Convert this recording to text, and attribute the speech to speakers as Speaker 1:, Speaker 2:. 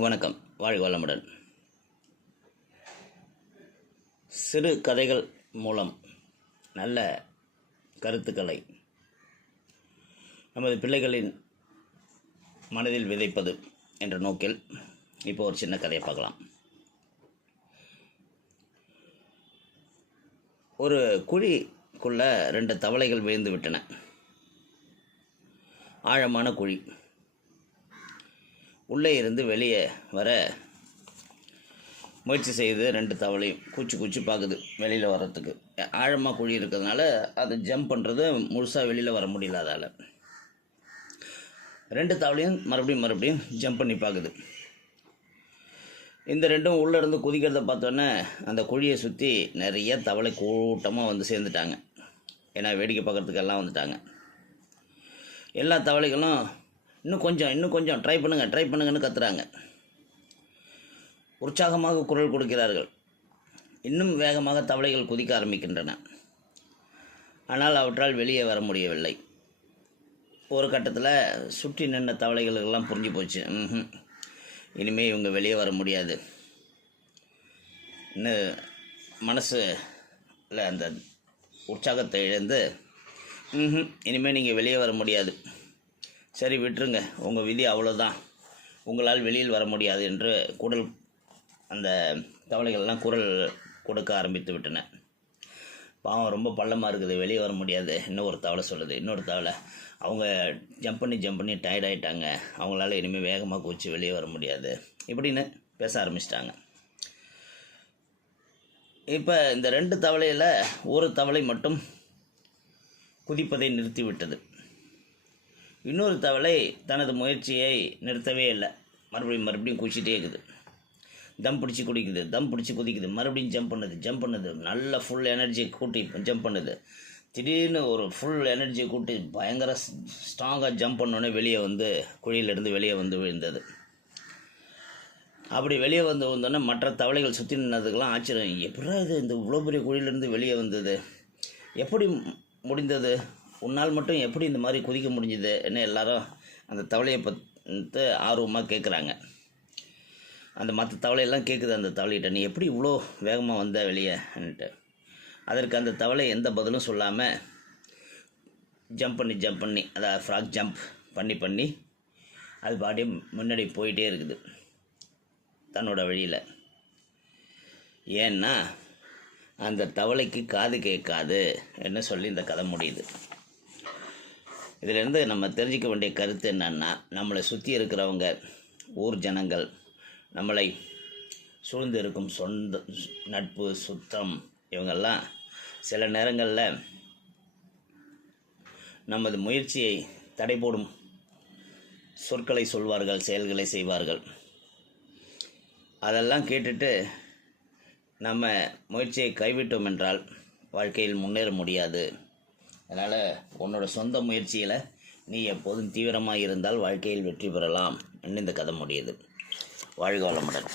Speaker 1: வணக்கம். வாழ்க வளமுடன். சிறு கதைகள் மூலம் நல்ல கருத்துக்களை நமது பிள்ளைகளின் மனதில் விதைப்பது என்ற நோக்கில் இப்போ ஒரு சின்ன கதையை பார்க்கலாம். ஒரு குழிக்குள்ள ரெண்டு தவளைகள் விழுந்து விட்டன. ஆழமான குழி. உள்ளே இருந்து வெளியே வர முயற்சி செய்து ரெண்டு தவளையும் குச்சி குச்சி பார்க்குது வெளியில் வர்றதுக்கு. ஆழமாக குழி இருக்கிறதுனால அது ஜம்ப் பண்ணுறது முழுசாக வெளியில் வர முடியல அதால். ரெண்டு தவளையும் மறுபடியும் மறுபடியும் ஜம்ப் பண்ணி பார்க்குது. இந்த ரெண்டும் உள்ளே இருந்து குதிக்கிறத பார்த்தோன்னே அந்த குழியை சுற்றி நிறைய தவளை கூட்டமாக வந்து சேர்ந்துட்டாங்க. ஏன்னா வேடிக்கை பார்க்குறதுக்கெல்லாம் வந்துட்டாங்க. எல்லா தவளைகளும் இன்னும் கொஞ்சம் இன்னும் கொஞ்சம். ட்ரை பண்ணுங்கள் ட்ரை பண்ணுங்கன்னு கத்துறாங்க. உற்சாகமாக குரல் கொடுக்கிறார்கள். இன்னும் வேகமாக தவளைகள் குதிக்க ஆரம்பிக்கின்றன. ஆனால் அவற்றால் வெளியே வர முடியவில்லை. ஒரு கட்டத்தில் சுற்றி நின்ற தவளைகளுக்கெல்லாம் புரிஞ்சு போச்சு. ம் இனிமே இவங்க வெளியே வர முடியாது. இன்னும் மனசில் அந்த உற்சாகத்தை இழந்து ம்ஹும். இனிமேல் நீங்கள் வெளியே வர முடியாது. சரி விட்டுருங்க. உங்கள் விதி அவ்வளோதான் உங்களால் வெளியில் வர முடியாது என்று குடல் அந்த தவளைகள்லாம் குரல் கொடுக்க ஆரம்பித்து விட்டன. பாவம் ரொம்ப பள்ளமாக இருக்குது. வெளியே வர முடியாது. இன்னும் ஒரு தவளை சொல்லுது. இன்னொரு தவளை. அவங்க ஜம்ப் பண்ணி ஜம்ப் பண்ணி டயர்ட் ஆகிட்டாங்க அவங்களால இனிமேல் வேகமாக குச்சி வெளியே வர முடியாது. இப்படின்னு பேச ஆரம்பிச்சிட்டாங்க. இப்போ இந்த ரெண்டு தவளையில் ஒரு தவளை மட்டும் குதிப்பதை நிறுத்திவிட்டது இன்னொரு தவளை தனது முயற்சியை நிறுத்தவே இல்லை. மறுபடியும் மறுபடியும் குச்சிட்டே இருக்குது. தம் பிடிச்சி குடிக்குது தம் பிடிச்சி குதிக்குது. மறுபடியும் ஜம்ப் பண்ணுது ஜம்ப் பண்ணுது. நல்ல ஃபுல் எனர்ஜியை கூட்டி ஜம்ப் பண்ணுது. திடீர்னு ஒரு ஃபுல் எனர்ஜியை கூட்டி பயங்கர ஸ்ட்ராங்காக ஜம்ப் பண்ணோன்னே வெளியே வந்து குழியிலேருந்து வெளியே வந்து விழுந்தது. அப்படி வெளியே வந்து வந்தோடனே மற்ற தவளைகள் சுற்றி நின்னதுக்கெல்லாம் ஆச்சரியம். எப்படா இது? இந்த இவ்வளோ பெரிய குழியிலேருந்து வெளியே வந்தது? எப்படி முடிந்தது? உன்னால் மட்டும் எப்படி இந்த மாதிரி குதிக்க முடிஞ்சுது என்ன எல்லாரும் அந்த தவளையை பத்து ஆர்வமாக கேட்குறாங்க அந்த மற்ற தவளையெல்லாம் கேட்குது அந்த தவளைகிட்ட. நீ எப்படி இவ்வளோ வேகமாக வந்த வெளியேன்ட்டு அதற்கு அந்த தவளை எந்த பதிலும் சொல்லாமல் ஜம்ப் பண்ணி ஜம்ப் பண்ணி அதாவது ஃப்ராக் ஜம்ப் பண்ணி பண்ணி அது பாட்டியே முன்னாடி போயிட்டே இருக்குது. தன்னோட வழியில். ஏன்னா அந்த தவளைக்கு காது கேட்காது என்ன சொல்லி இந்த கதை முடியுது. இதிலிருந்து நம்ம தெரிஞ்சிக்க வேண்டிய கருத்து என்னன்னா நம்மளை சுற்றி இருக்கிறவங்க ஊர் ஜனங்கள் நம்மளை சூழ்ந்து இருக்கும் சொந்த நட்பு சுத்தம் இவங்கெல்லாம் சில நேரங்களில் நமது முயற்சியை தடை போடும் சொற்களை சொல்வார்கள் செயல்களை செய்வார்கள். அதெல்லாம் கேட்டுட்டு நம்ம முயற்சியை கைவிட்டோம் என்றால் வாழ்க்கையில் முன்னேற முடியாது. அதனால் உன்னோட சொந்த முயற்சியில் நீ எப்போதும் தீவிரமாக இருந்தால் வாழ்க்கையில் வெற்றி பெறலாம். என்று இந்த கதை முடியுது. வாழ்க வளமுடன்.